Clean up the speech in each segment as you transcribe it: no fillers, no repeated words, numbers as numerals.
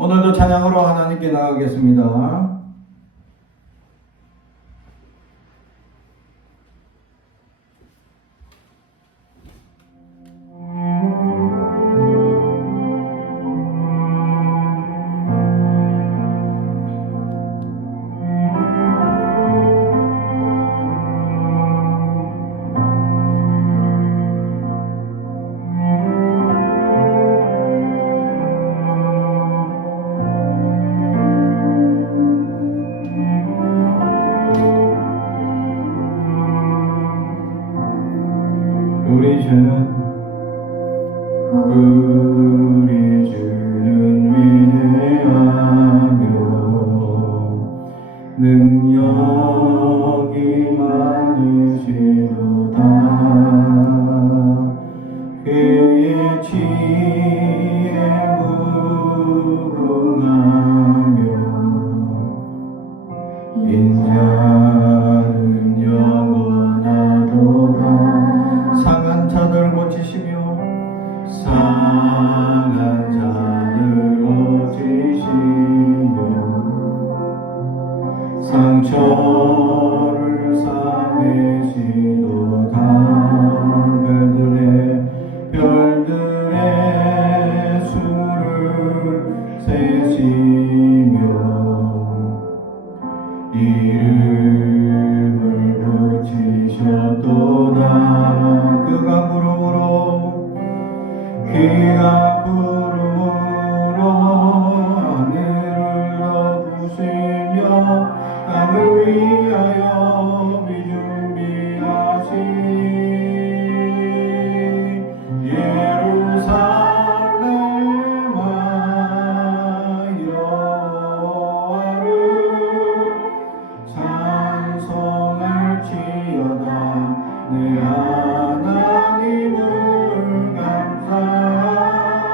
오늘도 찬양으로 하나님께 나가겠습니다. 우리 주는 위대하며 능력이 많으시도다. 그의 지혜에 무궁하며 인자는 영원하도다. 상한 자들 고치시며 상한 자들 고치시며 상처를 싸매시도다. 별들의 수를 세시며 이름을 붙이셨도다. 그가 부름으로 하늘을 덮으시며 땅을 위하여 준비하신 예루살렘아 여호와를 찬송할지어다. 내 하나님을 감사하며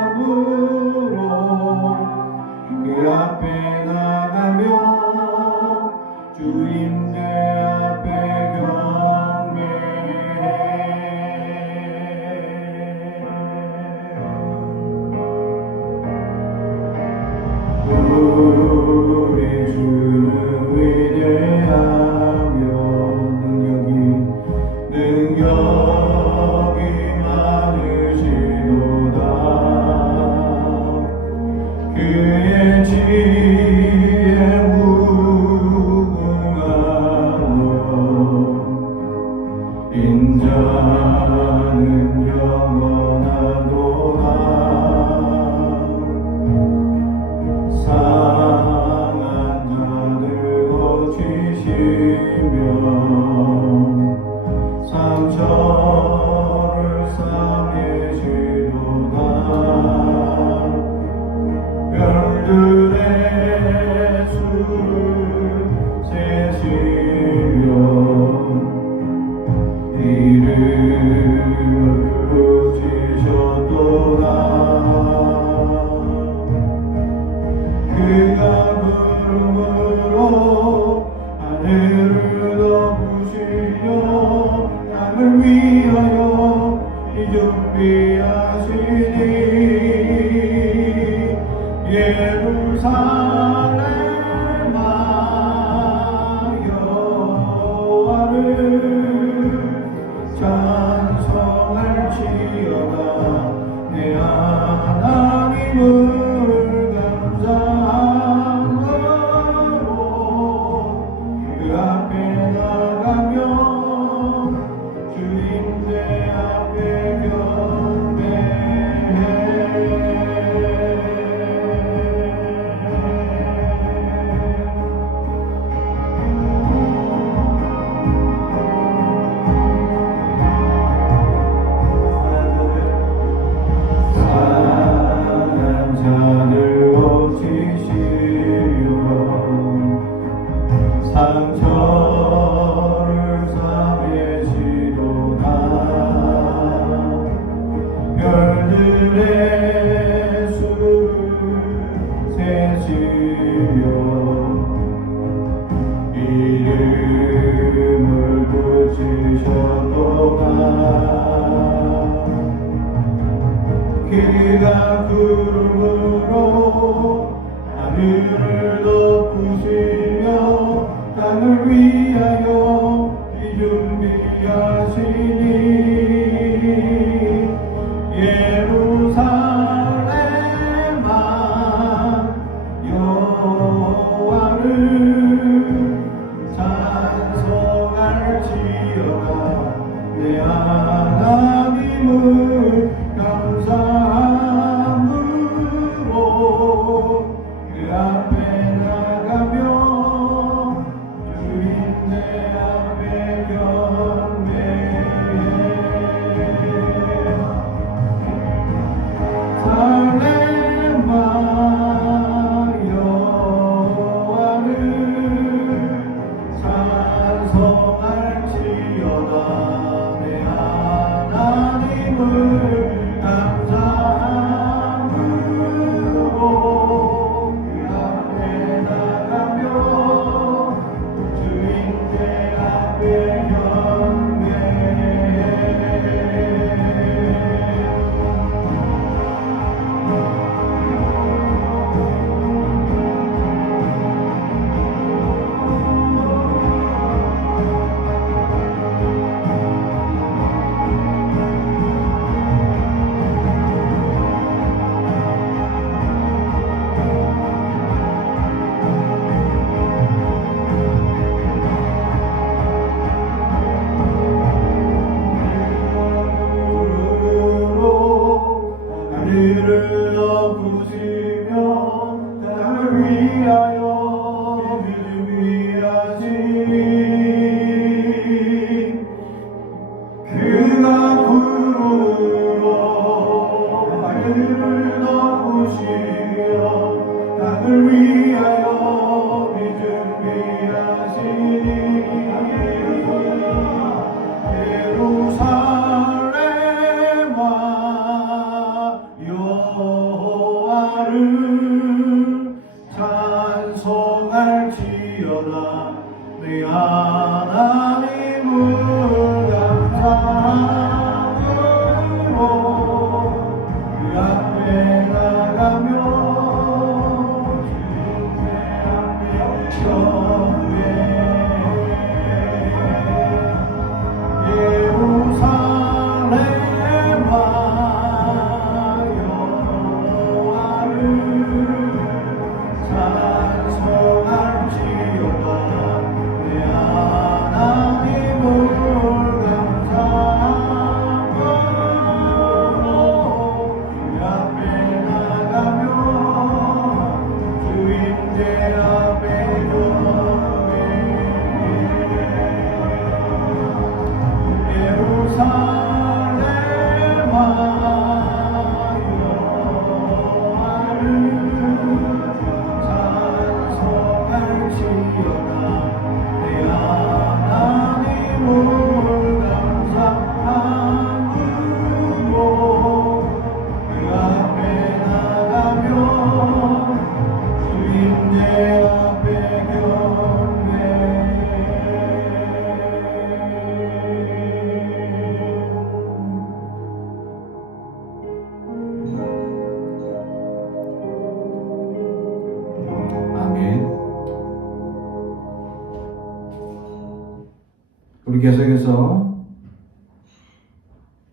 우리 계속해서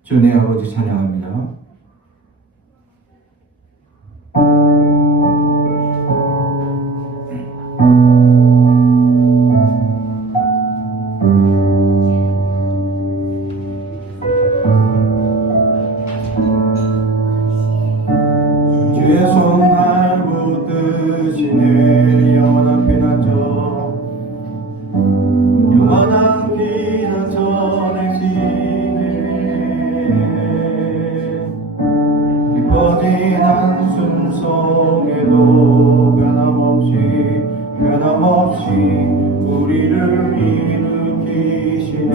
주 내 아버지 찬양합니다. 주의 손 날 붙드시네 영원한 피난처 영원한 피난처 내시네 깊어진 한숨 속에도 변함없이 우리를 일으키시네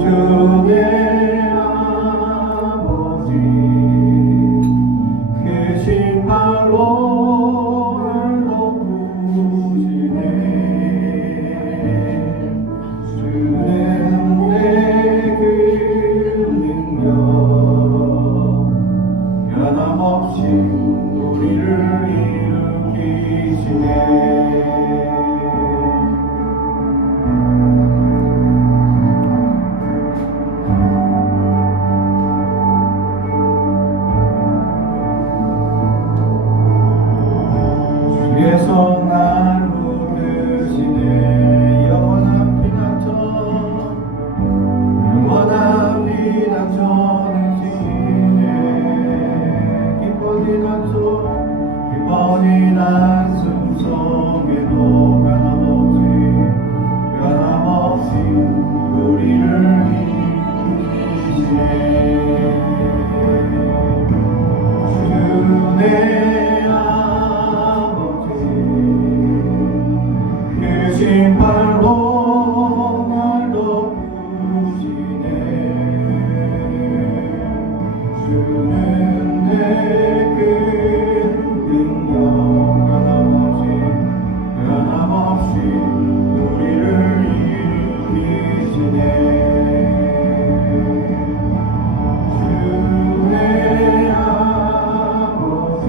주의 아버지 그 신발로 날 덮으시네 주는 내 그 능력 변함없이 우리를 일으키시네 주께서 날 붙드시네 영원한 피난처 내시네 깊어진 한숨 속에도 변함없이 우리를 일으키시네 주내 그 신발로 날 덮으시네 주는 내 그 능력 변함없이 우리를 일으키시네 주의 아버지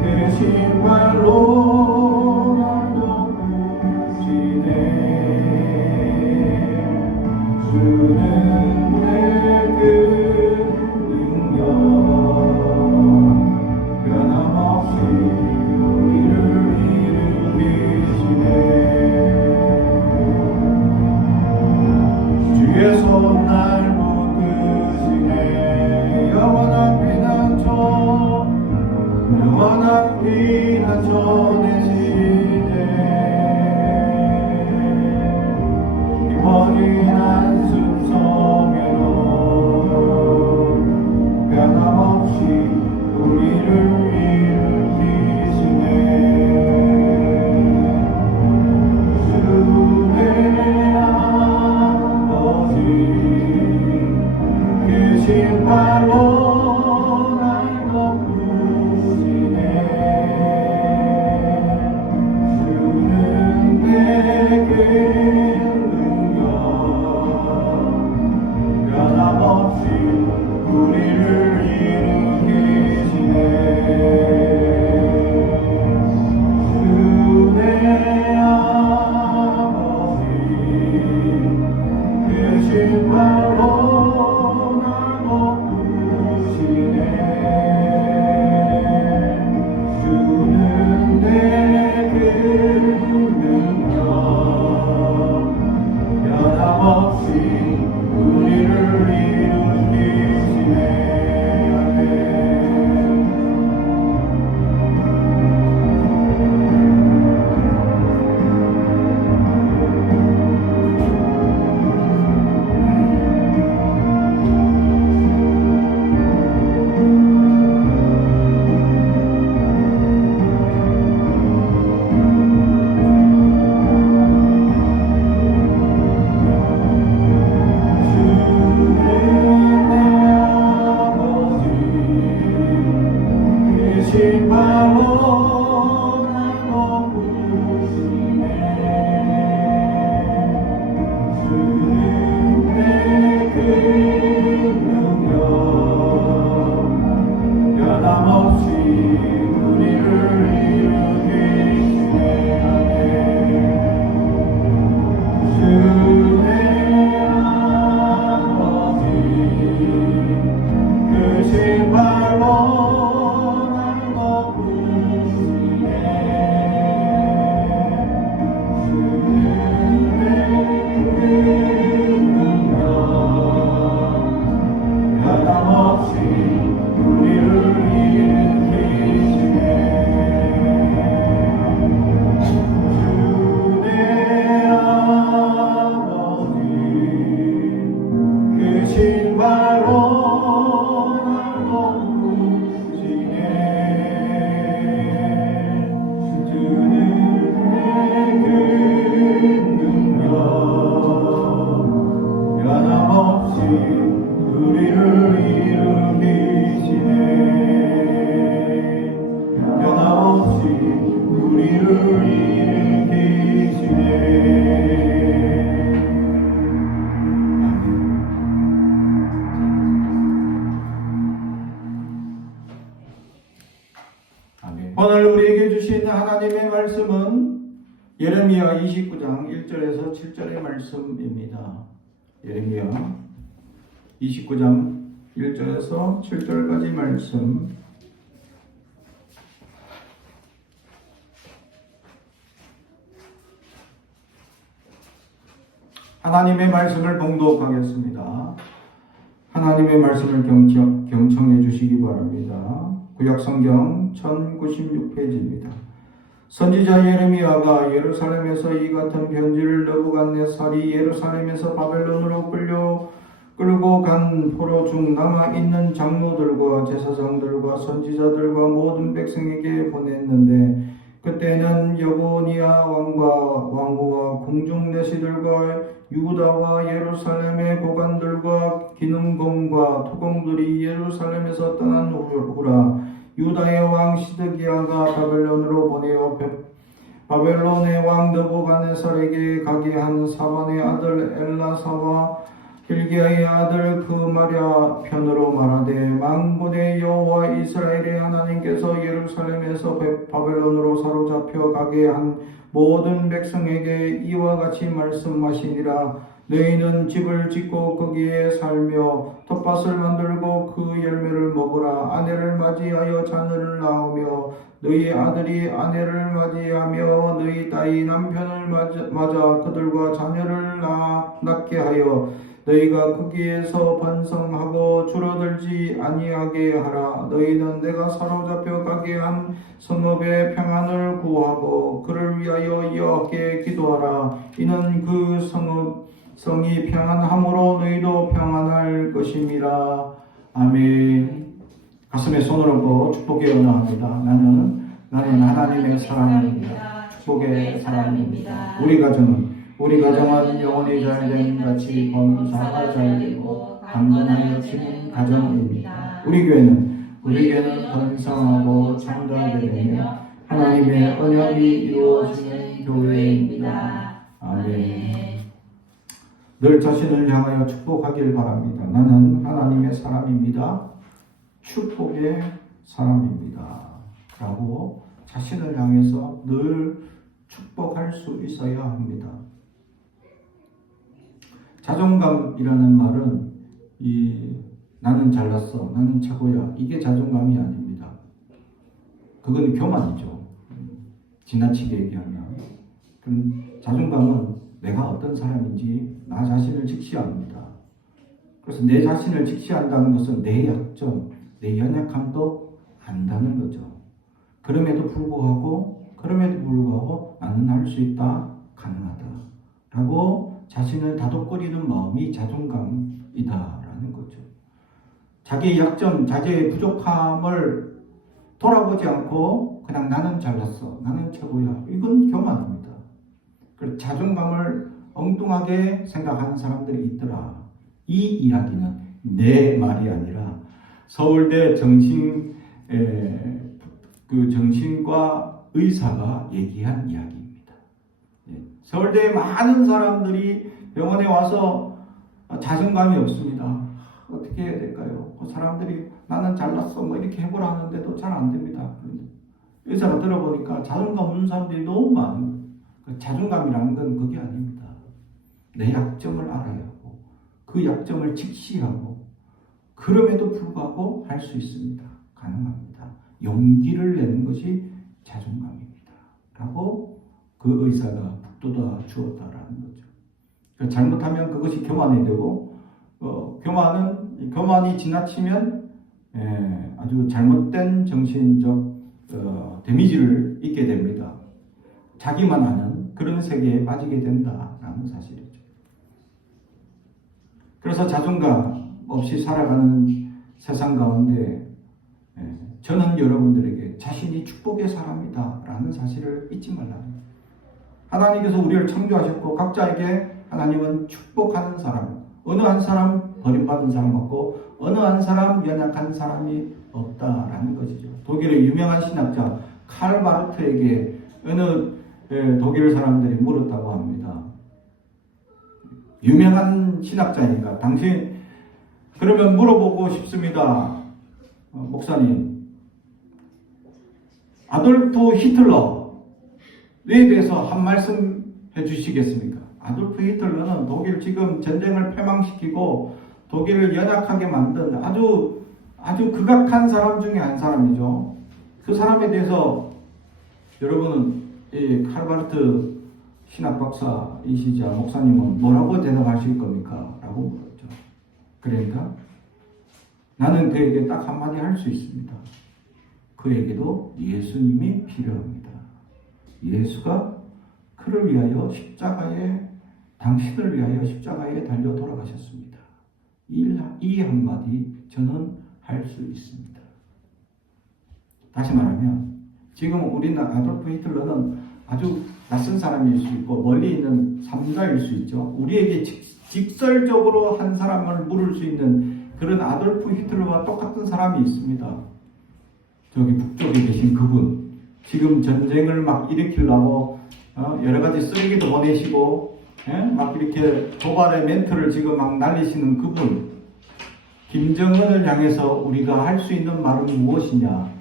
그 신발로 주는 내 그 능력 변함없이 우리를 일으키시네 주의 손 날 붙드시네 영원한 피난처 내시네 깊어진 한숨 속에도 변함없이 우리를 일으키시네 주의 아버지 그 신발로 날 덮으시네 주는 내 그 능력 변함없이 우리를 일으키시네 주의 아버지 그 신발로 날 덮으시네 주는 내 그 능력 변함없이 우리를 일으키시네 아멘 변함없이 우리를 일으키시네 아멘 변함없이 우리를 일으키시네. 변함없이 우리를 일으키시네. 아멘. 오늘 우리에게 주신 하나님의 말씀은 예레미야 29장 1절에서 7절의 말씀입니다. 예레미야 29장 1절에서 7절까지 말씀. 하나님의 말씀을 봉독하겠습니다. 하나님의 말씀을 경청해 주시기 바랍니다. 구약성경 1096페이지입니다. 선지자 예레미야가 예루살렘에서 이 같은 편지를 느부갓네살이 예루살렘에서 바벨론으로 끌고 간 포로 중 남아있는 장로들과 제사장들과 선지자들과 모든 백성에게 보냈는데, 그때는 여고니아 왕과 왕후와 궁중 내시들과 유다와 예루살렘의 고관들과 기능공과 토공들이 예루살렘에서 떠난 후라 유다의 왕 시드기야가 바벨론으로 보내어 바벨론의 왕 느부갓네살에게 가게 한 사반의 아들 엘라사와 hil기야의 아들 그마랴 편으로 말하되, 만군의 여호와 이스라엘의 하나님께서 예루살렘에서 바벨론으로 사로잡혀 가게 한 모든 백성에게 이와 같이 말씀하시니라. 너희는 집을 짓고 거기에 살며 텃밭을 만들고 그 열매를 먹으라. 아내를 맞이하여 자녀를 낳으며 너희 아들이 아내를 맞이하며 너희 딸이 남편을 맞아 그들과 자녀를 낳게 하여 너희가 거기에서 번성하고 줄어들지 아니하게 하라. 너희는 내가 사로잡혀 가게 한 성읍의 평안을 구하고 그를 위하여 여호와께 기도하라. 이는 그 성이 평안함으로 너희도 평안할 것임이라. 아멘. 가슴에 손을 얹고 축복의 언어합니다. 나는 하나님의 사람입니다. 축복의 사람입니다. 우리 가정은 영혼이 잘됨 같이 범사가 잘되고 강건하여 지는 가정입니다. 우리 교회는 번성하고 창대되며 하나님의 언약이 이루어지는 교회입니다. 아멘. 늘 자신을 향하여 축복하길 바랍니다. 나는 하나님의 사람입니다. 축복의 사람입니다. 라고 자신을 향해서 늘 축복할 수 있어야 합니다. 자존감이라는 말은 나는 잘났어, 나는 최고야, 이게 자존감이 아닙니다. 그건 교만이죠. 지나치게 얘기하면. 그럼 자존감은 내가 어떤 사람인지 나 자신을 직시합니다. 그래서 내 자신을 직시한다는 것은 내 약점, 내 연약함도 안다는 거죠. 그럼에도 불구하고 나는 할 수 있다, 가능하다 라고 자신을 다독거리는 마음이 자존감이다라는 거죠. 자기의 약점, 자기의 부족함을 돌아보지 않고 그냥 나는 잘났어, 나는 최고야, 이건 교만입니다. 그래서 자존감을 엉뚱하게 생각하는 사람들이 있더라. 이 이야기는 내 말이 아니라 서울대 정신과 의사가 얘기한 이야기입니다. 서울대에 많은 사람들이 병원에 와서 자존감이 없습니다. 어떻게 해야 될까요? 그 사람들이 나는 잘났어 뭐 이렇게 해보라 하는데도 잘 안 됩니다. 의사가 들어보니까 자존감 없는 사람들이 너무 많아요. 자존감이라는 건 그게 아닙니다. 내 약점을 알아야 하고 그 약점을 직시하고 그럼에도 불구하고 할 수 있습니다. 가능합니다. 용기를 내는 것이 자존감입니다. 라고 그 의사가 북돋아 주었다라는 거죠. 잘못하면 그것이 교만이 되고 교만이 지나치면 아주 잘못된 정신적 데미지를 입게 됩니다. 자기만 아는 그런 세계에 빠지게 된다라는 사실이죠. 그래서 자존감 없이 살아가는 세상 가운데 저는 여러분들에게 자신이 축복의 사람이다 라는 사실을 잊지 말라. 하나님께서 우리를 창조하셨고 각자에게 하나님은 축복하는 사람, 어느 한 사람 버림받은 사람 없고 어느 한 사람 연약한 사람이 없다라는 것이죠. 독일의 유명한 신학자 칼 바르트에게 어느 독일 사람들이 물었다고 합니다. 유명한 신학자니까 당신 그러면 물어보고 싶습니다. 목사님, 아돌프 히틀러에 대해서 한 말씀 해주시겠습니까? 아돌프 히틀러는 독일 지금 전쟁을 패망시키고 독일을 연약하게 만든 아주 극악한 사람 중에 한 사람이죠. 그 사람에 대해서 여러분은 이 칼바르트 신학 박사이시자 목사님은 뭐라고 대답하실 겁니까? 라고 물었죠. 그러니까 나는 그에게 딱 한마디 할 수 있습니다. 그에게도 예수님이 필요합니다. 예수가 그를 위하여 당신을 위하여 십자가에 달려 돌아가셨습니다. 이 한마디 저는 할 수 있습니다. 다시 말하면 지금 우리는 아돌프 히틀러는 아주 낯선 사람일 수 있고 멀리 있는 삼자일 수 있죠. 우리에게 직설적으로 한 사람을 물을 수 있는 그런 아돌프 히틀러와 똑같은 사람이 있습니다. 저기 북쪽에 계신 그분, 지금 전쟁을 막 일으키려고 여러 가지 쓰레기도 보내시고 막 이렇게 도발의 멘트를 지금 막 날리시는 그분, 김정은을 향해서 우리가 할 수 있는 말은 무엇이냐?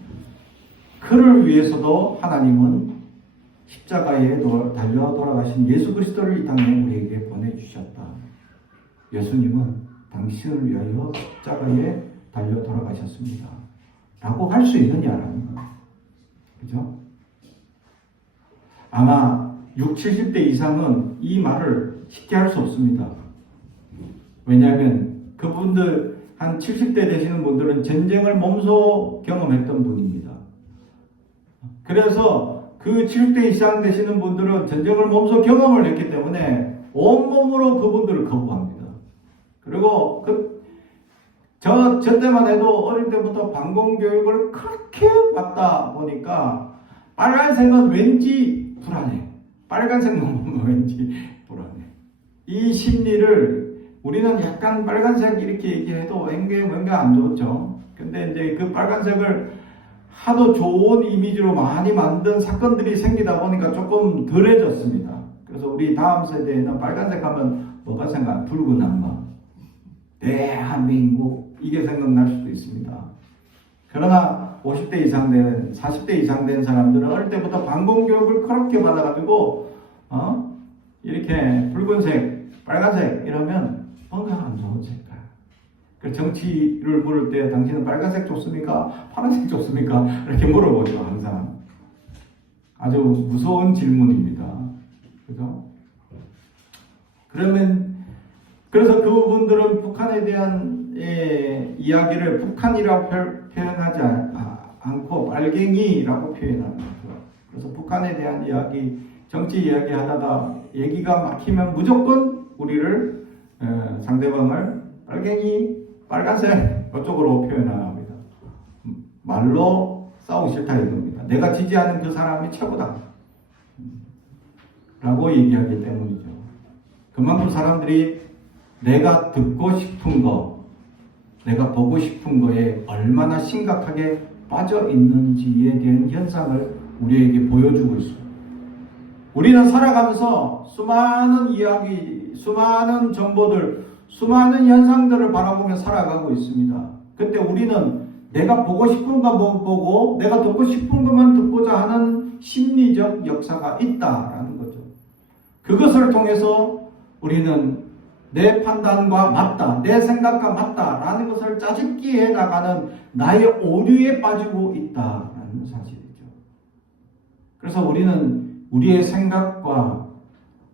그를 위해서도 하나님은 십자가에 달려 돌아가신 예수 그리스도를 이 땅에 우리에게 보내주셨다. 예수님은 당신을 위하여 십자가에 달려 돌아가셨습니다. 라고 할 수 있느냐라는 거예요. 그죠? 아마 60, 70대 이상은 이 말을 쉽게 할 수 없습니다. 왜냐하면 그분들 한 70대 되시는 분들은 전쟁을 몸소 경험했던 분입니다. 그래서 그 70대 이상 되시는 분들은 전쟁을 몸소 경험을 했기 때문에 온몸으로 그분들을 거부합니다. 그리고 저 때만 해도 어릴 때부터 방공교육을 그렇게 받다 보니까 빨간색은 왠지 불안해. 빨간색만 보면 왠지 불안해. 이 심리를 우리는 약간 빨간색 이렇게 얘기해도 뭔가 안 좋죠. 근데 이제 그 빨간색을 하도 좋은 이미지로 많이 만든 사건들이 생기다 보니까 조금 덜해졌습니다. 그래서 우리 다음 세대에는 빨간색 하면 뭐가 생각? 붉은 악마, 대한민국 이게 생각날 수도 있습니다. 그러나 50대 이상 된, 40대 이상 된 사람들은 어릴 때부터 방공교육을 그렇게 받아가지고 이렇게 붉은색, 빨간색 이러면 뭔가 안 좋은 색깔. 그 정치를 물을 때 당신은 빨간색 좋습니까? 파란색 좋습니까? 이렇게 물어보죠, 항상. 아주 무서운 질문입니다. 그죠? 그래서 그분들은 북한에 대한 이야기를 북한이라고 표현하지 않고 빨갱이라고 표현합니다. 그래서 북한에 대한 이야기, 정치 이야기 하다가 얘기가 막히면 무조건 우리를 상대방을 빨갱이, 빨간색 이쪽으로 표현합니다. 말로 싸우기 싫다 이겁니다. 내가 지지하는 그 사람이 최고다 라고 얘기하기 때문이죠. 그만큼 사람들이 내가 듣고 싶은 거, 내가 보고 싶은 거에 얼마나 심각하게 빠져 있는지에 대한 현상을 우리에게 보여주고 있습니다. 우리는 살아가면서 수많은 이야기, 수많은 정보들, 수많은 현상들을 바라보며 살아가고 있습니다. 그때 우리는 내가 보고 싶은 것만 보고 내가 듣고 싶은 것만 듣고자 하는 심리적 역사가 있다라는 거죠. 그것을 통해서 우리는 내 판단과 맞다, 내 생각과 맞다라는 것을 짜집기해 나가는 나의 오류에 빠지고 있다라는 사실이죠. 그래서 우리는 우리의 생각과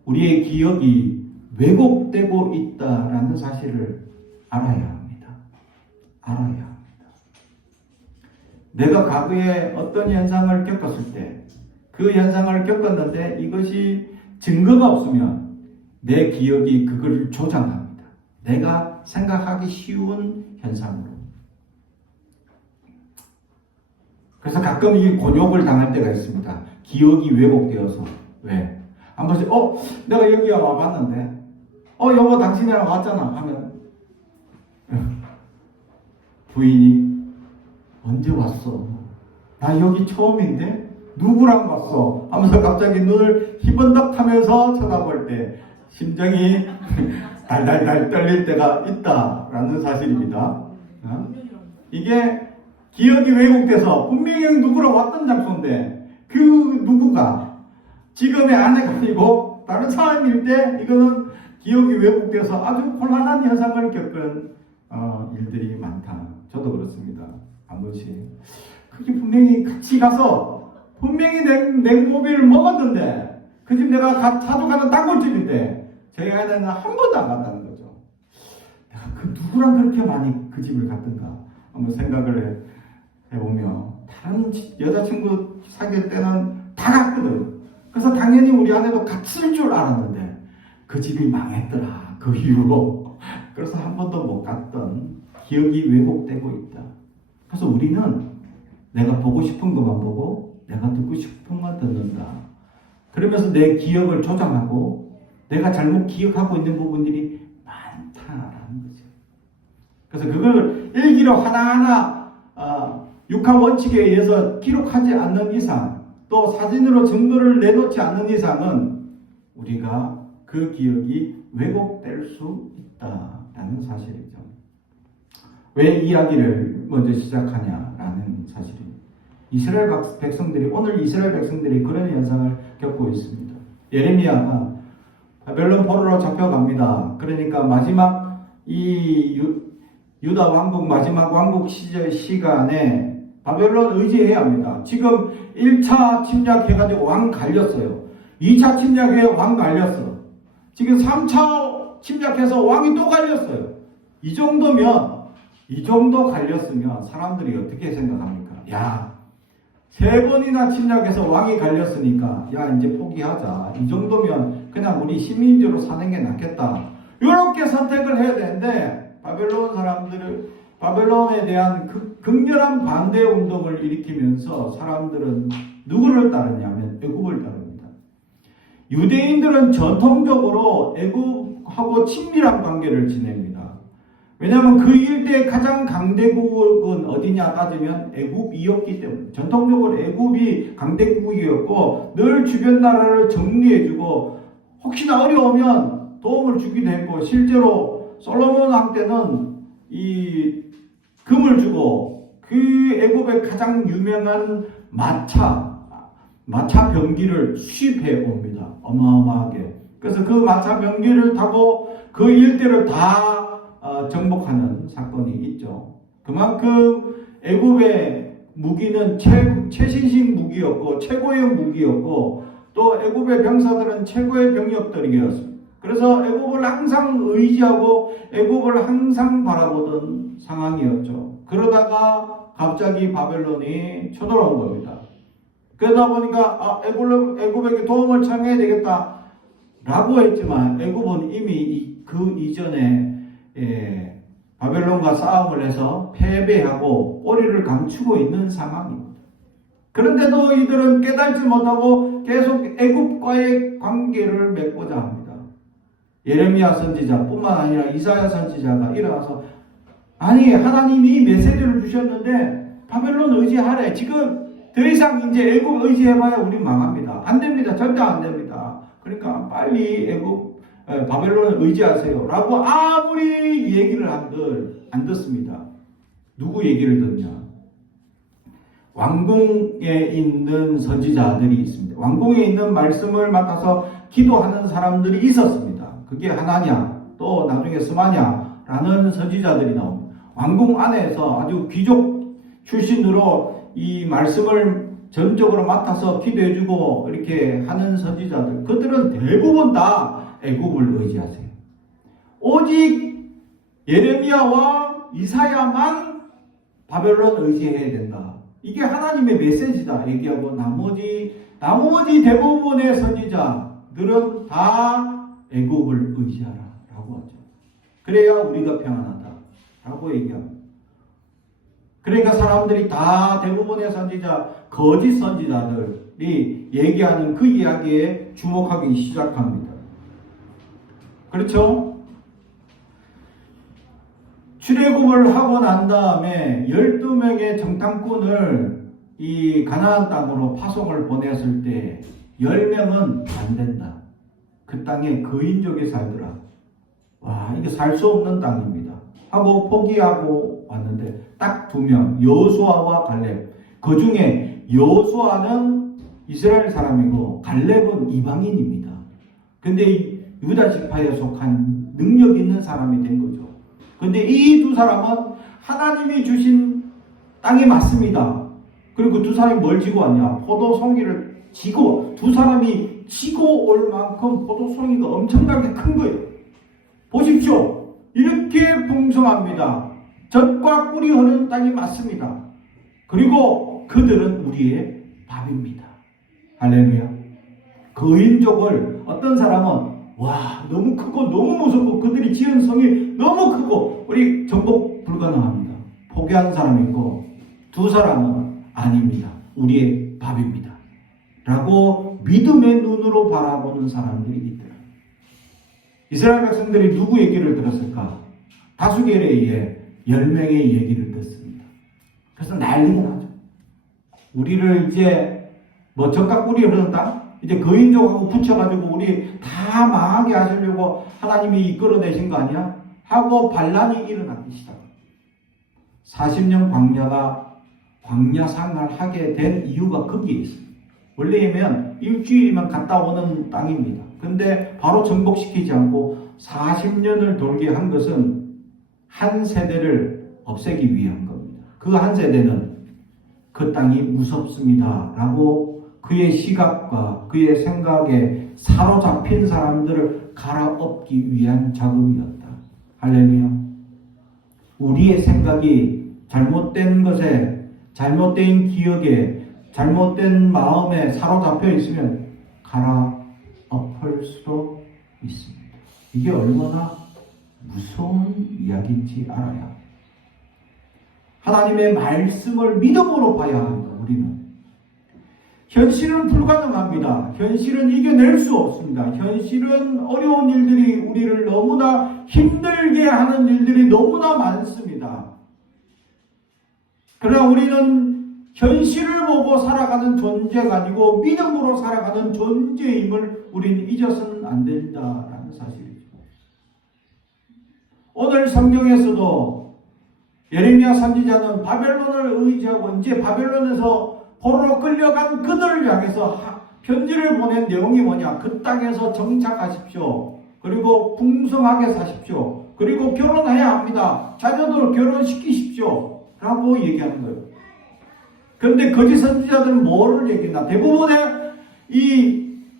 우리의 기억이 왜곡되고 있다라는 사실을 알아야 합니다. 알아야 합니다. 내가 과거에 어떤 현상을 겪었을 때 그 현상을 겪었는데 이것이 증거가 없으면 내 기억이 그걸 조장합니다. 내가 생각하기 쉬운 현상으로. 그래서 가끔 이 곤욕을 당할 때가 있습니다. 기억이 왜곡되어서. 왜? 한 번씩 내가 여기 와봤는데 여보 당신이랑 왔잖아 하면 부인이 언제 왔어? 나 여기 처음인데? 누구랑 왔어? 하면서 갑자기 눈을 희번덕하면서 쳐다볼 때 심장이 달달달 떨릴 때가 있다라는 사실입니다. 이게 기억이 왜곡돼서 분명히 누구랑 왔던 장소인데 그 누구가 지금의 아내가 아니고 다른 사람일 때 이거는 기억이 왜곡돼서 아주 곤란한 현상을 겪은 일들이 많다. 저도 그렇습니다. 한 번씩 그게 분명히 같이 가서 분명히 냉모비를 먹었는데 그 집 내가 자주 가는 단골집인데 저희 아내는 한 번도 안 갔다는 거죠. 내가 그 누구랑 그렇게 많이 그 집을 갔던가 한번 생각을 해보며 다른 여자친구 사귈 때는 다 갔거든. 그래서 당연히 우리 아내도 갔을 줄 알았는데 그 집이 망했더라. 그 이후로. 그래서 한 번도 못 갔던 기억이 왜곡되고 있다. 그래서 우리는 내가 보고 싶은 것만 보고 내가 듣고 싶은 것만 듣는다. 그러면서 내 기억을 조장하고 내가 잘못 기억하고 있는 부분들이 많다라는 거죠. 그래서 그걸 일기로 하나하나 육하 원칙에 의해서 기록하지 않는 이상 또 사진으로 증거를 내놓지 않는 이상은 우리가 그 기억이 왜곡될 수 있다라는 사실이죠. 왜 이야기를 먼저 시작하냐라는 사실입니다. 이스라엘 백성들이 오늘 이스라엘 백성들이 그런 현상을 겪고 있습니다. 예레미야가 바벨론 포로로 잡혀갑니다. 그러니까 마지막 유다 왕국 마지막 왕국 시간에 바벨론 의지해야 합니다. 지금 1차 침략해가지고 왕 갈렸어요. 2차 침략해 왕 갈렸어. 지금 3차 침략해서 왕이 또 갈렸어요. 이 정도 갈렸으면 사람들이 어떻게 생각합니까? 야, 3번이나 침략해서 왕이 갈렸으니까 야 이제 포기하자. 이 정도면 그냥 우리 식민지로 사는 게 낫겠다. 이렇게 선택을 해야 되는데 바벨론에 대한 극렬한 반대 운동을 일으키면서 사람들은 누구를 따르냐면 애굽을 따릅니다. 유대인들은 전통적으로 애굽하고 친밀한 관계를 지냅니다. 왜냐하면 그 일대의 가장 강대국은 어디냐 따지면 애굽이었기 때문에 전통적으로 애굽이 강대국이었고 늘 주변 나라를 정리해주고 혹시나 어려우면 도움을 주기도 했고 실제로 솔로몬 왕 때는 이 금을 주고 그 애굽의 가장 유명한 마차 병기를 수입해 옵니다. 어마어마하게. 그래서 그 마차 병기를 타고 그 일대를 다 정복하는 사건이 있죠. 그만큼 애굽의 무기는 최신식 무기였고 최고의 무기였고 또 애굽의 병사들은 최고의 병력들이었습니다. 그래서 애굽을 항상 의지하고 애굽을 항상 바라보던 상황이었죠. 그러다가 갑자기 바벨론이 쳐들어온 겁니다. 그러다 보니까 애굽에게 도움을 청해야 되겠다 라고 했지만 애굽은 이미 그 이전에 바벨론과 싸움을 해서 패배하고 꼬리를 감추고 있는 상황입니다. 그런데도 이들은 깨달지 못하고 계속 애굽과의 관계를 맺고자 합니다. 예레미야 선지자뿐만 아니라 이사야 선지자가 일어나서 아니 하나님이 메시지를 주셨는데 바벨론 의지하래. 지금 더 이상 이제 애굽 의지해봐야 우리 망합니다. 안 됩니다. 절대 안 됩니다. 그러니까 빨리 바벨론을 의지하세요 라고 아무리 얘기를 한들 안 듣습니다. 누구 얘기를 듣냐? 왕궁에 있는 선지자들이 있습니다. 왕궁에 있는 말씀을 맡아서 기도하는 사람들이 있었습니다. 그게 하나냐 또 나중에 스마냐라는 선지자들이 나옵니다. 왕궁 안에서 아주 귀족 출신으로 이 말씀을 전적으로 맡아서 기도해주고 이렇게 하는 선지자들, 그들은 대부분 다 애굽을 의지하세요. 오직 예레미야와 이사야만 바벨론 의지해야 된다. 이게 하나님의 메시지다 얘기하고 나머지 대부분의 선지자들은 다 애굽을 의지하라 라고 하죠. 그래야 우리가 평안하다 라고 얘기합니다. 그러니까 사람들이 다 대부분의 거짓 선지자들이 얘기하는 그 이야기에 주목하기 시작합니다. 그렇죠? 출애굽을 하고 난 다음에 12명의 정탐꾼을 이 가나안 땅으로 파송을 보냈을 때 10명은 안 된다. 그 땅에 거인족이 살더라. 와, 이게 살 수 없는 땅입니다. 하고 포기하고 왔는데 딱 2명, 여호수아와 갈렙. 그 중에 여호수아는 이스라엘 사람이고 갈렙은 이방인입니다. 근데 유다 지파에 속한 능력 있는 사람이 된 거죠. 근데 이 두 사람은 하나님이 주신 땅이 맞습니다. 그리고 두 사람이 뭘 지고 왔냐? 포도송이를 지고, 두 사람이 지고 올 만큼 포도송이가 엄청나게 큰 거예요. 보십시오. 이렇게 풍성합니다. 젖과 꿀이 흐르는 땅이 맞습니다. 그리고 그들은 우리의 밥입니다. 할렐루야. 거인족을 어떤 사람은 와, 너무 크고 너무 무섭고 그들이 지은 성이 너무 크고 우리 정복 불가능합니다. 포기한 사람이 있고, 두 사람은 아닙니다. 우리의 밥입니다. 라고 믿음의 눈으로 바라보는 사람들이 있더라. 이스라엘 백성들이 누구 얘기를 들었을까? 다수결에 의해 10명의 얘기를 듣습니다. 그래서 난리가 나죠. 우리를 이제 젖과 꿀이 흐르는 땅? 이제 거인족하고 붙여가지고 우리 다 망하게 하시려고 하나님이 이끌어내신 거 아니야? 하고 반란이 일어나기 시작합니다. 40년 광야 생활하게 된 이유가 거기에 있습니다. 원래면 일주일이면 갔다 오는 땅입니다. 근데 바로 정복시키지 않고 40년을 돌게 한 것은 한 세대를 없애기 위한 겁니다. 그 한 세대는 그 땅이 무섭습니다 라고 그의 시각과 그의 생각에 사로잡힌 사람들을 갈아엎기 위한 작업이었다. 할렐루야. 우리의 생각이 잘못된 것에, 잘못된 기억에, 잘못된 마음에 사로잡혀 있으면 갈아엎을 수도 있습니다. 이게 얼마나 무서운 이야기인지 알아야 하나님의 말씀을 믿음으로 봐야 합니다. 우리는 현실은 불가능합니다. 현실은 이겨낼 수 없습니다. 현실은 어려운 일들이 우리를 너무나 힘들게 하는 일들이 너무나 많습니다. 그러나 우리는 현실을 보고 살아가는 존재가 아니고 믿음으로 살아가는 존재임을 우리는 잊어서는 안 된다라는 사실이죠. 오늘 성경에서도 예레미야 선지자는 바벨론을 의지하고 이제 바벨론에서 포로로 끌려간 그들을 향해서 편지를 보낸 내용이 뭐냐? 그 땅에서 정착하십시오. 그리고 풍성하게 사십시오. 그리고 결혼해야 합니다. 자녀들 결혼시키십시오. 라고 얘기하는 거예요. 그런데 거짓 선지자들은 뭐를 얘기했나? 대부분의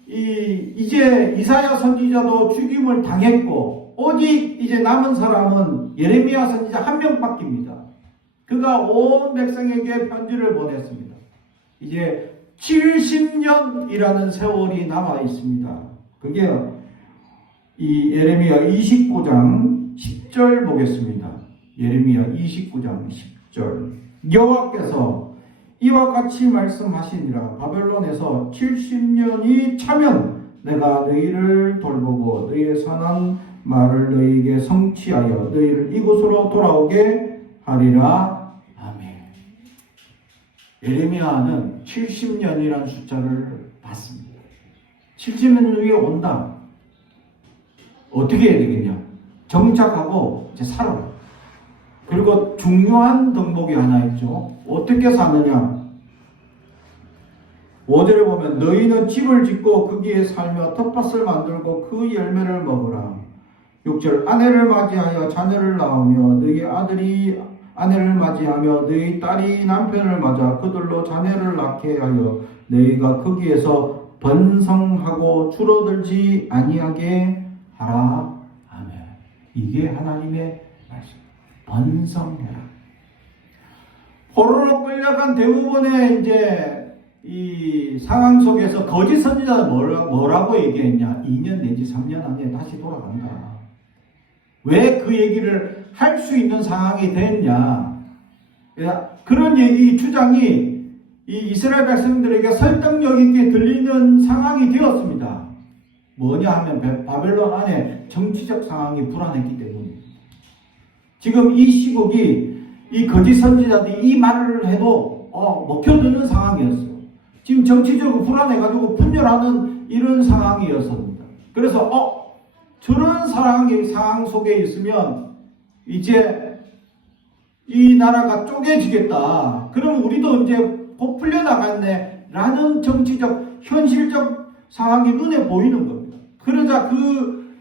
이제 이사야 선지자도 죽임을 당했고, 오직 이제 남은 사람은 예레미야 선지자 한 명밖입니다. 그가 온 백성에게 편지를 보냈습니다. 이제 70년이라는 세월이 남아 있습니다. 그게 이 예레미야 29장 10절 보겠습니다. 예레미야 29장 10절. 여호와께서 이와 같이 말씀하시니라. 바벨론에서 70년이 차면 내가 너희를 돌보고 너희의 선한 말을 너희에게 성취하여 너희를 이곳으로 돌아오게 하리라. 예레미야는 70년이라는 숫자를 봤습니다. 70년 후에 온다. 어떻게 해야 되겠냐? 정착하고 이제 살아라. 그리고 중요한 덕목이 하나 있죠. 어떻게 사느냐? 5절에 보면 너희는 집을 짓고 거기에 살며 텃밭을 만들고 그 열매를 먹으라. 6절 아내를 맞이하여 자녀를 낳으며 너희 아들이 아내를 맞이하며 너희 딸이 남편을 맞아 그들로 자녀를 낳게 하여 너희가 거기에서 번성하고 줄어들지 아니하게 하라. 아멘. 이게 하나님의 말씀. 번성해라. 포로로 끌려간 대부분의 이제 이 상황 속에서 거짓 선지자는 뭐라고 얘기했냐? 2년 내지 3년 안에 다시 돌아간다. 왜 그 얘기를 할 수 있는 상황이 됐냐? 그런 얘기 주장이 이 이스라엘 백성들에게 설득력 있게 들리는 상황이 되었습니다. 뭐냐 하면 바벨론 안에 정치적 상황이 불안했기 때문입니다. 지금 이 시국이 이 거짓 선지자들이 이 말을 해도 먹혀드는 상황이었어요. 지금 정치적으로 불안해가지고 분열하는 이런 상황이었습니다. 그래서 저런 상황 속에 있으면 이제 이 나라가 쪼개지겠다. 그럼 우리도 이제 곧 풀려나갔네. 라는 정치적, 현실적 상황이 눈에 보이는 겁니다. 그러자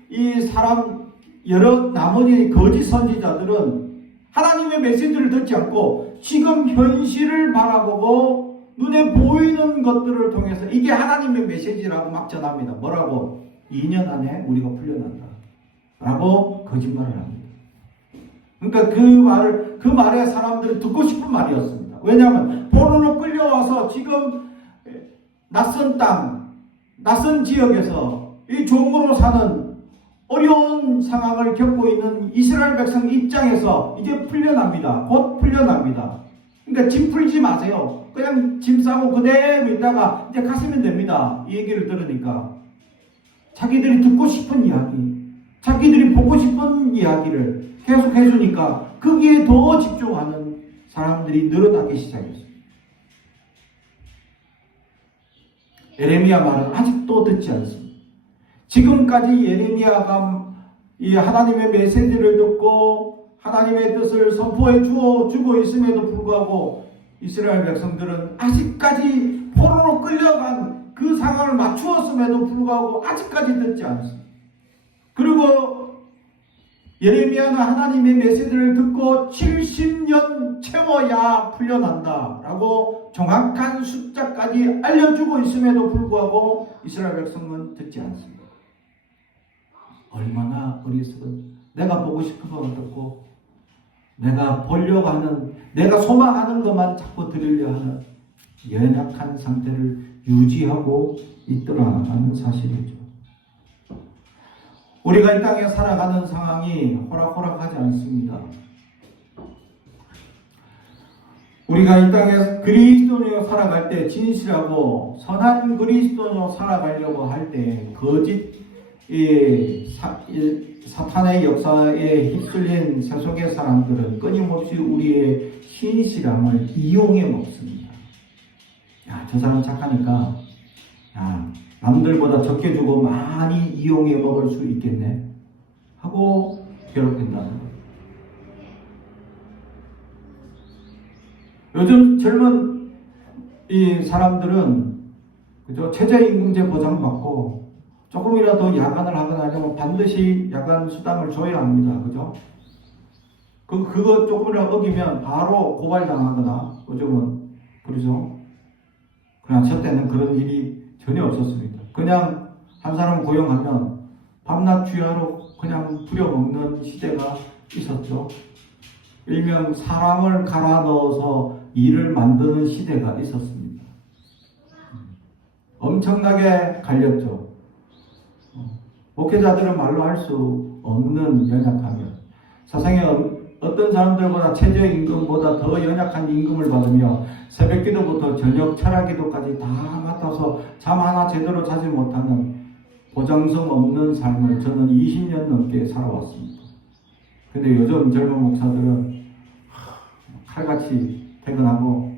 이 사람, 여러 나머지 거짓 선지자들은 하나님의 메시지를 듣지 않고 지금 현실을 바라보고 눈에 보이는 것들을 통해서 이게 하나님의 메시지라고 막 전합니다. 뭐라고? 2년 안에 우리가 풀려난다. 라고 거짓말을 합니다. 그러니까 그 말에 사람들이 듣고 싶은 말이었습니다. 왜냐하면 포로로 끌려와서 지금 낯선 땅, 낯선 지역에서 이 종으로 사는 어려운 상황을 겪고 있는 이스라엘 백성 입장에서 이제 풀려납니다. 곧 풀려납니다. 그러니까 짐 풀지 마세요. 그냥 짐 싸고 그대로 있다가 이제 가시면 됩니다. 이 얘기를 들으니까 자기들이 듣고 싶은 이야기, 자기들이 보고 싶은 이야기를 계속 해주니까 거기에 더 집중하는 사람들이 늘어나기 시작했어요. 예레미야 말은 아직도 듣지 않습니다. 지금까지 예레미야가 이 하나님의 메시지를 듣고 하나님의 뜻을 선포해 주고 있음에도 불구하고 이스라엘 백성들은 아직까지 포로로 끌려간 그 상황을 맞추었음에도 불구하고 아직까지 듣지 않습니다. 그리고 예레미야는 하나님의 메시지를 듣고 70년 채워야 풀려난다 라고 정확한 숫자까지 알려주고 있음에도 불구하고 이스라엘 백성은 듣지 않습니다. 얼마나 어리석은, 내가 보고 싶은 것만 듣고 내가 보려고 하는, 내가 소망하는 것만 자꾸 들으려 하는 연약한 상태를 유지하고 있더라는 사실이죠. 우리가 이 땅에 살아가는 상황이 호락호락하지 않습니다. 우리가 이 땅에 그리스도인으로 살아갈 때, 진실하고 선한 그리스도인으로 살아가려고 할 때 거짓 사탄의 역사에 휩쓸린 세속의 사람들은 끊임없이 우리의 신실함을 이용해 먹습니다. 야, 저 사람 착하니까 남들보다 적게 주고 많이 이용해 먹을 수 있겠네 하고 괴롭힌다는 거예요. 요즘 젊은 이 사람들은 그죠? 최저임금제 보장받고 조금이라도 야간을 하거나 하려면 반드시 야간 수당을 줘야 합니다. 그죠? 그거 조금이라도 어기면 바로 고발당하거나 요즘은 그러죠? 그러나 저 때는 그런 일이 전혀 없었습니다. 그냥 한 사람 고용하면 밤낮 주야로 그냥 부려먹는 시대가 있었죠. 일명 사람을 갈아 넣어서 일을 만드는 시대가 있었습니다. 엄청나게 갈렸죠. 목회자들은 말로 할 수 없는 연약하면, 세상에 어떤 사람들보다 최저임금보다 더 연약한 임금을 받으며 새벽기도부터 저녁 철야기도까지 다 맡아서 잠 하나 제대로 자지 못하는 보장성 없는 삶을 저는 20년 넘게 살아왔습니다. 근데 요즘 젊은 목사들은 칼같이 퇴근하고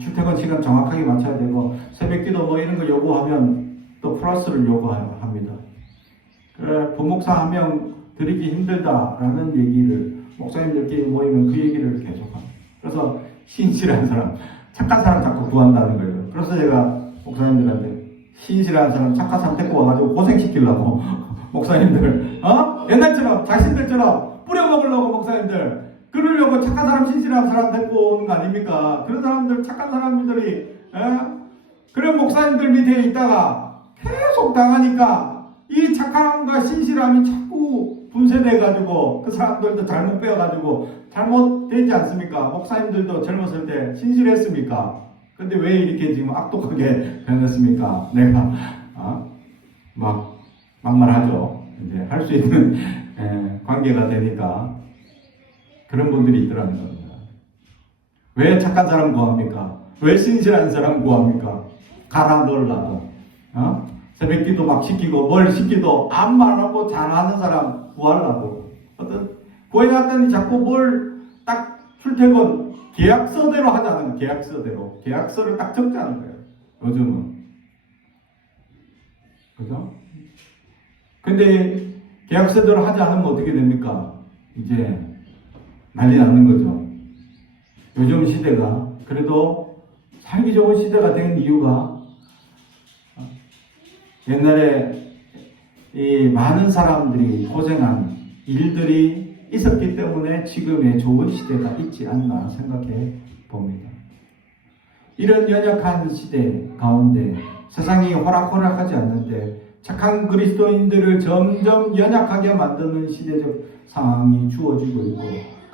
출퇴근 시간 정확하게 맞춰야 되고 새벽기도 뭐 이런 거 요구하면 또 플러스를 요구합니다. 그래, 부목사 한 명 드리기 힘들다라는 얘기를 목사님들끼리 모이면 그 얘기를 계속합니다. 그래서 신실한 사람, 착한 사람 자꾸 구한다는 거예요. 그래서 제가 목사님들한테 신실한 사람, 착한 사람 데리고 와가지고 고생시키려고 목사님들, 옛날처럼 자신들처럼 뿌려먹으려고 목사님들 그러려고 착한 사람, 신실한 사람 데리고 오는 거 아닙니까? 그런 사람들, 착한 사람들이 그런 목사님들 밑에 있다가 계속 당하니까 이 착함과 신실함이 자꾸 분쇄돼가지고 그 사람들도 잘못 배워가지고 잘못되지 않습니까? 목사님들도 젊었을 때 신실했습니까? 근데 왜 이렇게 지금 악독하게 변했습니까? 내가 막말하죠. 이제 할 수 있는 관계가 되니까 그런 분들이 있더라는 겁니다. 왜 착한 사람 구합니까? 왜 신실한 사람 구합니까? 갈아 넣으려고. 새벽기도 막 시키고 뭘 시키도 아무 말 하고 잘하는 사람 구하려고. 어떤 구해놨더니 자꾸 뭘 딱 출퇴근 계약서대로 하자는 계약서대로. 계약서를 딱 적자는 거예요. 요즘은. 그죠? 근데 계약서대로 하지 않으면 어떻게 됩니까? 이제 난리 나는 거죠. 요즘 시대가 그래도 살기 좋은 시대가 된 이유가 옛날에 이 많은 사람들이 고생한 일들이 있었기 때문에 지금의 좋은 시대가 있지 않나 생각해 봅니다. 이런 연약한 시대 가운데 세상이 호락호락하지 않는데 착한 그리스도인들을 점점 연약하게 만드는 시대적 상황이 주어지고 있고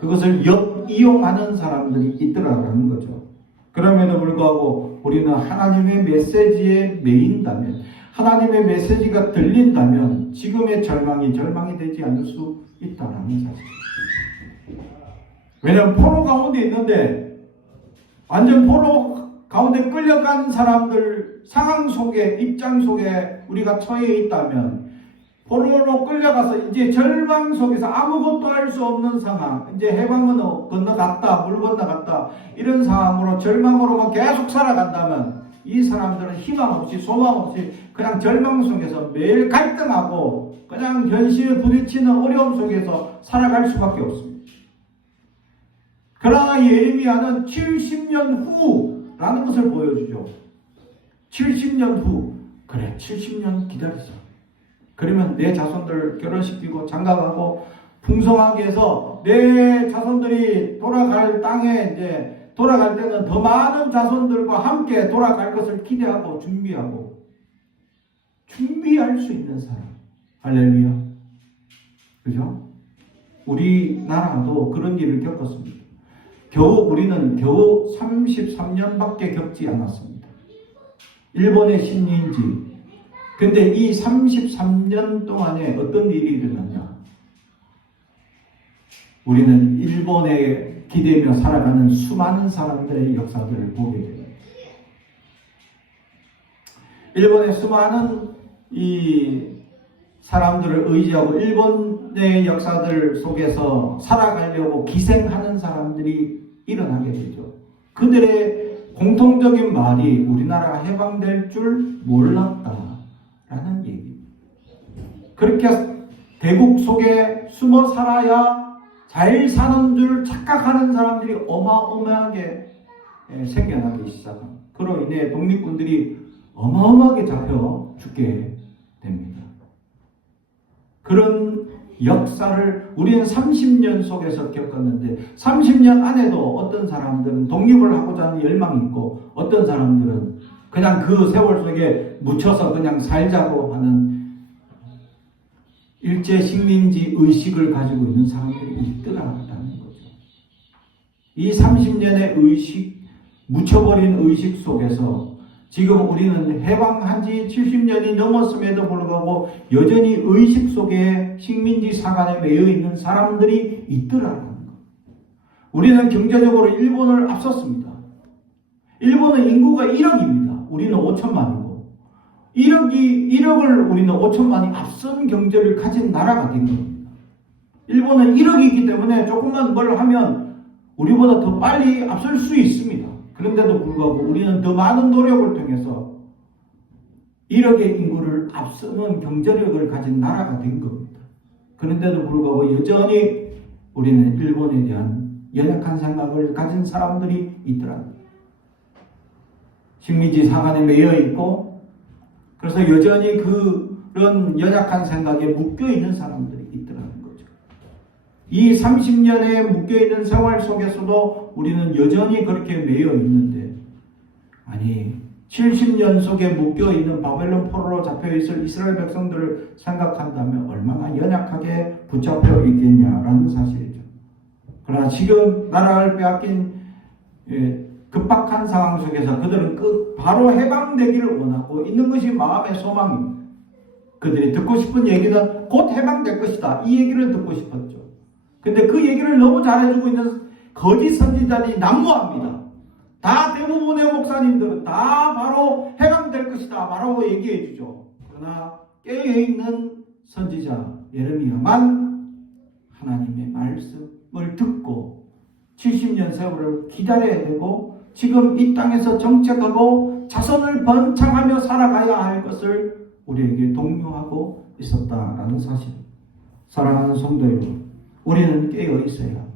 그것을 이용하는 사람들이 있더라는 거죠. 그럼에도 불구하고 우리는 하나님의 메시지에 매인다면 하나님의 메시지가 들린다면 지금의 절망이 되지 않을 수 있다는 사실입니다. 왜냐하면 포로 가운데 있는데 완전 포로 가운데 끌려간 사람들 상황 속에 입장 속에 우리가 처해 있다면 포로로 끌려가서 이제 절망 속에서 아무것도 할 수 없는 상황, 이제 해방은 건너갔다, 물 건너갔다 이런 상황으로 절망으로만 계속 살아간다면 이 사람들은 희망 없이 소망 없이 그냥 절망 속에서 매일 갈등하고 그냥 현실에 부딪히는 어려움 속에서 살아갈 수밖에 없습니다. 그러나 예레미야는 70년 후라는 것을 보여주죠. 70년 후. 그래, 70년 기다리자. 그러면 내 자손들 결혼시키고 장가가고 풍성하게 해서 내 자손들이 돌아갈 땅에 이제 돌아갈 때는 더 많은 자손들과 함께 돌아갈 것을 기대하고 준비할 수 있는 사람. 할렐루야. 그죠? 우리나라도 그런 일을 겪었습니다. 우리는 겨우 33년밖에 겪지 않았습니다. 일본의 식민지. 근데 이 33년 동안에 어떤 일이 일어났냐? 우리는 일본에 기대며 살아가는 수많은 사람들의 역사들을 보게 됩니다. 일본의 수많은 이 사람들을 의지하고 일본의 역사들 속에서 살아가려고 기생하는 사람들이 일어나게 되죠. 그들의 공통적인 말이 우리나라가 해방될 줄 몰랐다라는 얘기입니다. 그렇게 대국 속에 숨어 살아야 잘 사는 줄 착각하는 사람들이 어마어마하게 생겨나기 시작합니다. 그로 인해 독립군들이 어마어마하게 잡혀 죽게 됩니다. 그런 역사를 우리는 30년 속에서 겪었는데 30년 안에도 어떤 사람들은 독립을 하고자 하는 열망이 있고 어떤 사람들은 그냥 그 세월 속에 묻혀서 그냥 살자고 하는 일제 식민지 의식을 가지고 있는 사람들이 있더라는 거죠. 이 30년의 의식, 묻혀버린 의식 속에서 지금 우리는 해방한 지 70년이 넘었음에도 불구하고 여전히 의식 속에 식민지 사관에 매여 있는 사람들이 있더라는 것. 우리는 경제적으로 일본을 앞섰습니다. 일본은 인구가 1억입니다. 우리는 5천만이고 1억을 우리는 5천만이 앞선 경제를 가진 나라가 된 겁니다. 일본은 1억이기 때문에 조금만 뭘 하면 우리보다 더 빨리 앞설 수 있습니다. 그런데도 불구하고 우리는 더 많은 노력을 통해서 1억의 인구를 앞서는 경제력을 가진 나라가 된 겁니다. 그런데도 불구하고 여전히 우리는 일본에 대한 연약한 생각을 가진 사람들이 있더랍니다. 식민지 사관에 매여 있고 그래서 여전히 그런 연약한 생각에 묶여있는 사람들이 있더라는 거죠. 이 30년에 묶여있는 생활 속에서도 우리는 여전히 그렇게 매여 있는데 아니 70년 속에 묶여있는 바벨론 포로로 잡혀있을 이스라엘 백성들을 생각한다면 얼마나 연약하게 붙잡혀 있겠냐라는 사실이죠. 그러나 지금 나라를 빼앗긴 급박한 상황 속에서 그들은 바로 해방되기를 원하고 있는 것이 마음의 소망입니다. 그들이 듣고 싶은 얘기는 곧 해방될 것이다. 이 얘기를 듣고 싶었죠. 근데 그 얘기를 너무 잘해주고 있는 거짓 선지자들이 난무합니다. 다 대부분의 목사님들은 다 바로 해방될 것이다. 바로 얘기해 주죠. 그러나 깨어있는 선지자 예레미야만 하나님의 말씀을 듣고 70년 세월을 기다려야 되고 지금 이 땅에서 정착하고 자손을 번창하며 살아가야 할 것을 우리에게 독려하고 있었다라는 사실. 사랑하는 성도 여러분, 우리는 깨어 있어야 합니다.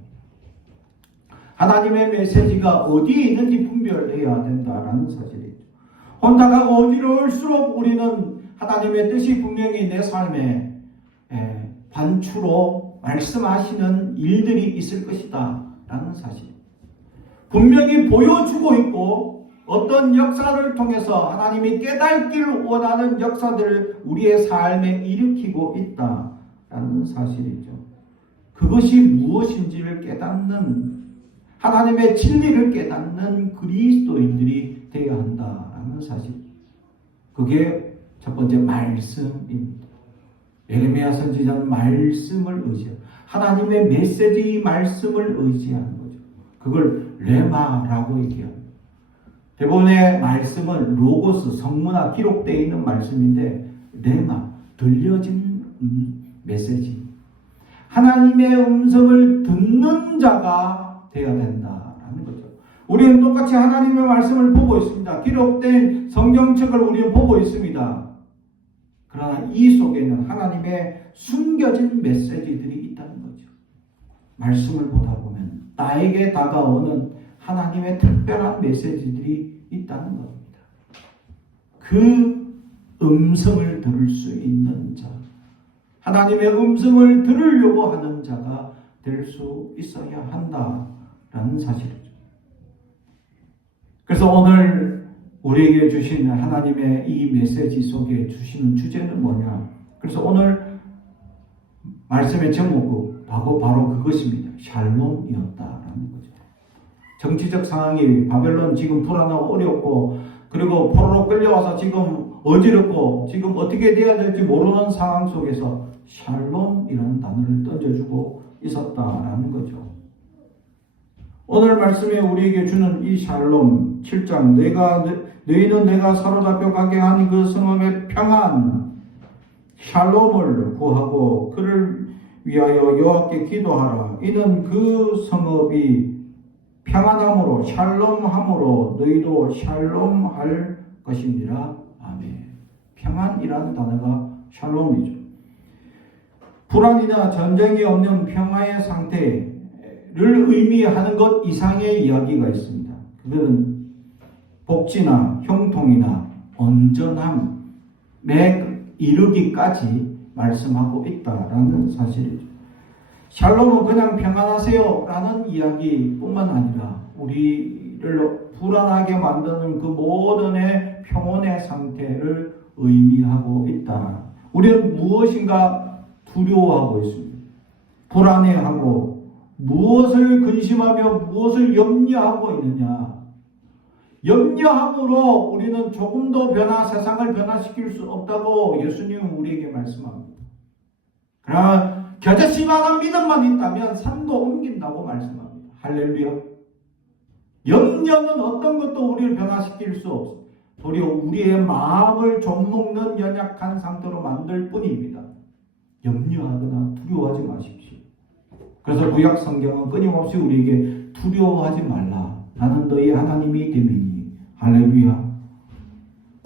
하나님의 메시지가 어디에 있는지 분별해야 된다라는 사실이죠. 혼자가 어디로 올수록 우리는 하나님의 뜻이 분명히 내 삶에 반추로 말씀하시는 일들이 있을 것이다 라는 사실. 분명히 보여주고 있고 어떤 역사를 통해서 하나님이 깨닫기를 원하는 역사들을 우리의 삶에 일으키고 있다라는 사실이죠. 그것이 무엇인지를 깨닫는, 하나님의 진리를 깨닫는 그리스도인들이 되어야 한다라는 사실. 그게 첫 번째 말씀입니다. 예레미야 선지자는 말씀을 의지하고 하나님의 메시지 말씀을 의지하는 거죠. 그걸 레마라고 얘기합니다. 대부분의 말씀은 로고스, 성문화 기록되어 있는 말씀인데 레마, 들려진 메시지. 하나님의 음성을 듣는 자가 되어야 된다라는 거죠. 우리는 똑같이 하나님의 말씀을 보고 있습니다. 기록된 성경책을 우리는 보고 있습니다. 그러나 이 속에는 하나님의 숨겨진 메시지들이 있다는 거죠. 말씀을 보다 보면 나에게 다가오는 하나님의 특별한 메시지들이 있다는 겁니다. 그 음성을 들을 수 있는 자, 하나님의 음성을 들으려고 하는 자가 될 수 있어야 한다라는 사실이죠. 그래서 오늘 우리에게 주신 하나님의 이 메시지 속에 주시는 주제는 뭐냐? 그래서 오늘 말씀의 제목은 바로 그것입니다. 샬롬이었다라는 거죠. 정치적 상황이 바벨론 지금 불안하고 어렵고 그리고 포로로 끌려와서 지금 어지럽고 지금 어떻게 돼야 될지 모르는 상황 속에서 샬롬이라는 단어를 던져주고 있었다라는 거죠. 오늘 말씀에 우리에게 주는 이 샬롬 7장 너희는 내가 사로잡혀 가게 한 그 성읍의 평안 샬롬을 구하고 그를 위하여 여호와께 기도하라. 이는 그 성읍이 평안함으로 샬롬함으로 너희도 샬롬할 것입니다. 아멘. 평안이라는 단어가 샬롬이죠. 불안이나 전쟁이 없는 평화의 상태를 의미하는 것 이상의 이야기가 있습니다. 그것은 복지나 형통이나 온전함에 이르기까지 말씀하고 있다라는 사실이죠. 샬롬은 그냥 평안하세요 라는 이야기뿐만 아니라 우리를 불안하게 만드는 그 모든의 평온의 상태를 의미하고 있다. 우리는 무엇인가 두려워하고 있습니다. 불안해하고 무엇을 근심하며 무엇을 염려하고 있느냐. 염려함으로 우리는 조금 더 세상을 변화시킬 수 없다고 예수님은 우리에게 말씀합니다. 그러나 겨자씨만한 믿음만 있다면 산도 옮긴다고 말씀합니다. 할렐루야. 염려는 어떤 것도 우리를 변화시킬 수 없습니다. 도리어 우리의 마음을 좀먹는 연약한 상태로 만들 뿐입니다. 염려하거나 두려워하지 마십시오. 그래서 구약 성경은 끊임없이 우리에게 두려워하지 말라. 나는 너희 하나님이 됨이니. 할렐루야.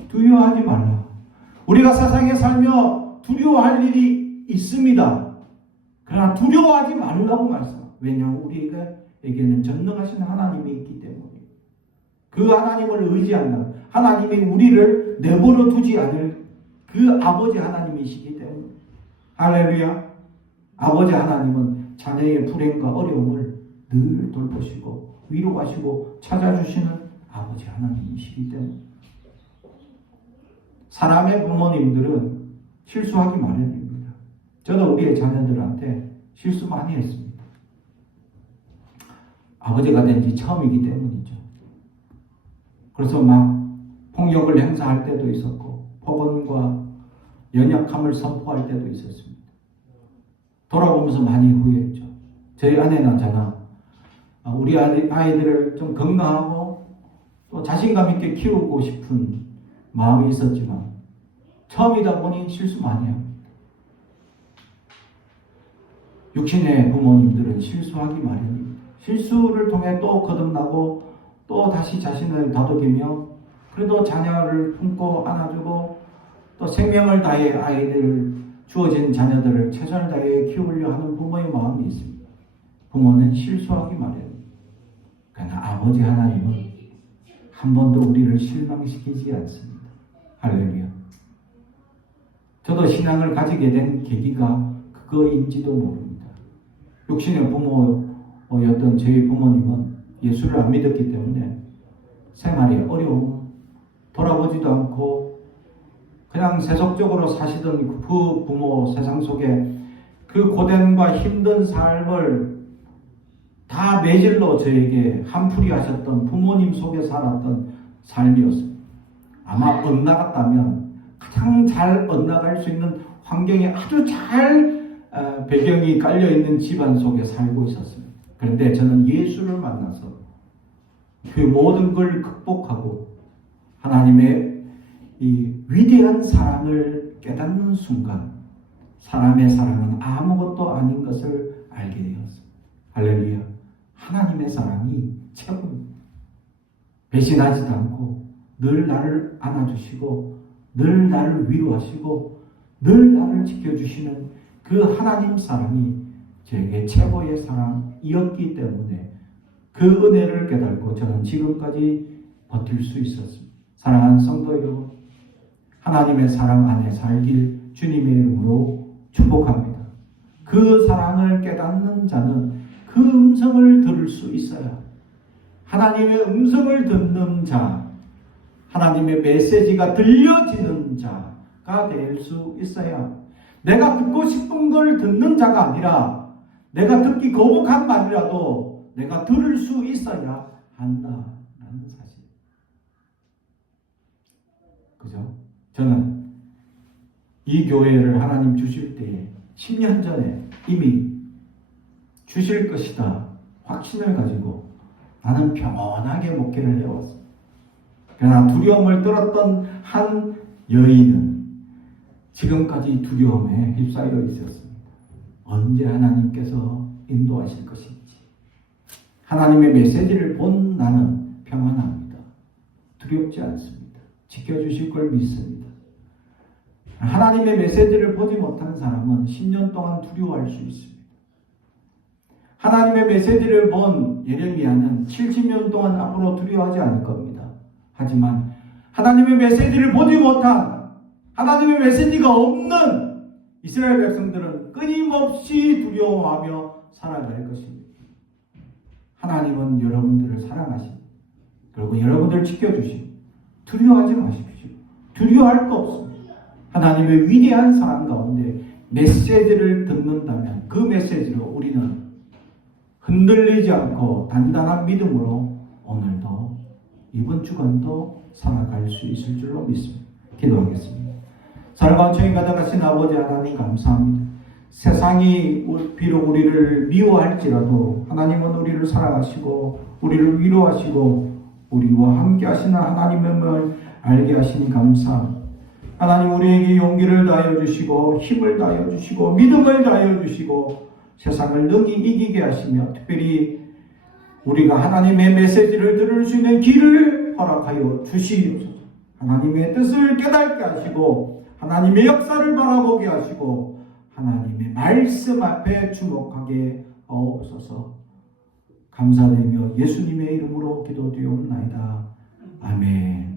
두려워하지 말라. 우리가 세상에 살며 두려워할 일이 있습니다. 그러나 두려워하지 말라고 말씀합니다. 왜냐하면 우리에게는 전능하신 하나님이 있기 때문에 그 하나님을 의지한다. 하나님이 우리를 내버려 두지 않을 그 아버지 하나님이시기 때문에 할렐루야. 아버지 하나님은 자녀의 불행과 어려움을 늘 돌보시고 위로하시고 찾아주시는 아버지 하나님이시기 때문에 사람의 부모님들은 실수하기 마련입니다. 저도 우리의 자녀들한테 실수 많이 했습니다. 아버지가 된 지 처음이기 때문이죠. 그래서 막 폭력을 행사할 때도 있었고 폭언과 연약함을 선포할 때도 있었습니다. 돌아보면서 많이 후회했죠. 저희 아내나 저나 우리 아이들을 좀 건강하고 또 자신감 있게 키우고 싶은 마음이 있었지만 처음이다 보니 실수 많이 합니다. 육신의 부모님들은 실수하기 마련입니다. 실수를 통해 또 거듭나고 또 다시 자신을 다독이며 그래도 자녀를 품고 안아주고 또 생명을 다해 아이들 주어진 자녀들을 최선을 다해 키우려 하는 부모의 마음이 있습니다. 부모는 실수하기 마련입니다. 그러나 아버지 하나님은 한 번도 우리를 실망시키지 않습니다. 할렐루야. 저도 신앙을 가지게 된 계기가 그거인지도 모릅니다. 육신의 부모였던 저희 부모님은 예수를 안 믿었기 때문에 생활이 어려움, 돌아보지도 않고 그냥 세속적으로 사시던 그 부모 세상 속에 그 고된과 힘든 삶을 다 매질로 저에게 한풀이 하셨던 부모님 속에 살았던 삶이었습니다. 아마 엇나갔다면 가장 잘 엇나갈 수 있는 환경에 아주 잘 배경이 깔려있는 집안 속에 살고 있었습니다. 그런데 저는 예수를 만나서 그 모든 걸 극복하고 하나님의 이 위대한 사랑을 깨닫는 순간 사람의 사랑은 아무것도 아닌 것을 알게 되었습니다. 할렐루야. 하나님의 사랑이 최고입니다. 배신하지도 않고 늘 나를 안아주시고 늘 나를 위로하시고 늘 나를 지켜주시는 그 하나님 사랑이 저에게 최고의 사랑이었기 때문에 그 은혜를 깨닫고 저는 지금까지 버틸 수 있었습니다. 사랑하는 성도 여러분, 하나님의 사랑 안에 살길 주님의 이름으로 축복합니다. 그 사랑을 깨닫는 자는 그 음성을 들을 수 있어야 하나님의 음성을 듣는 자, 하나님의 메시지가 들려지는 자가 될 수 있어야 내가 듣고 싶은 걸 듣는 자가 아니라 내가 듣기 거북한 말이라도 내가 들을 수 있어야 한다라는 사실. 그죠? 저는 이 교회를 하나님 주실 때에 10년 전에 이미 주실 것이다 확신을 가지고 나는 평온하게 목회를 해왔습니다. 그러나 두려움을 떨었던 한 여인은 지금까지 두려움에 휩싸여 있었습니다. 언제 하나님께서 인도하실 것인지. 하나님의 메시지를 본 나는 평안합니다. 두렵지 않습니다. 지켜주실 걸 믿습니다. 하나님의 메시지를 보지 못한 사람은 10년 동안 두려워할 수 있습니다. 하나님의 메시지를 본 예레미야는 70년 동안 앞으로 두려워하지 않을 겁니다. 하지만 하나님의 메시지를 보지 못한 하나님의 메시지가 없는 이스라엘 백성들은 끊임없이 두려워하며 살아갈 것입니다. 하나님은 여러분들을 사랑하십니다. 그리고 여러분들을 지켜주십니다. 두려워하지 마십시오. 두려워할 거 없습니다. 하나님의 위대한 사랑 가운데 메시지를 듣는다면 그 메시지로 우리는 흔들리지 않고 단단한 믿음으로 오늘도 이번 주간도 살아갈 수 있을 줄로 믿습니다. 기도하겠습니다. 사랑과 정이 가득하신 아버지 하나님 감사합니다. 세상이 비록 우리를 미워할지라도 하나님은 우리를 사랑하시고 우리를 위로하시고 우리와 함께 하시는 하나님을 알게 하시니 감사합니다. 하나님 우리에게 용기를 다하여 주시고 힘을 다하여 주시고 믿음을 다하여 주시고 세상을 능히 이기게 하시며 특별히 우리가 하나님의 메시지를 들을 수 있는 길을 허락하여 주시옵소서. 하나님의 뜻을 깨닫게 하시고 하나님의 역사를 바라보게 하시고 하나님의 말씀 앞에 주목하게 하옵소서. 감사드리며 예수님의 이름으로 기도드리옵나이다. 아멘.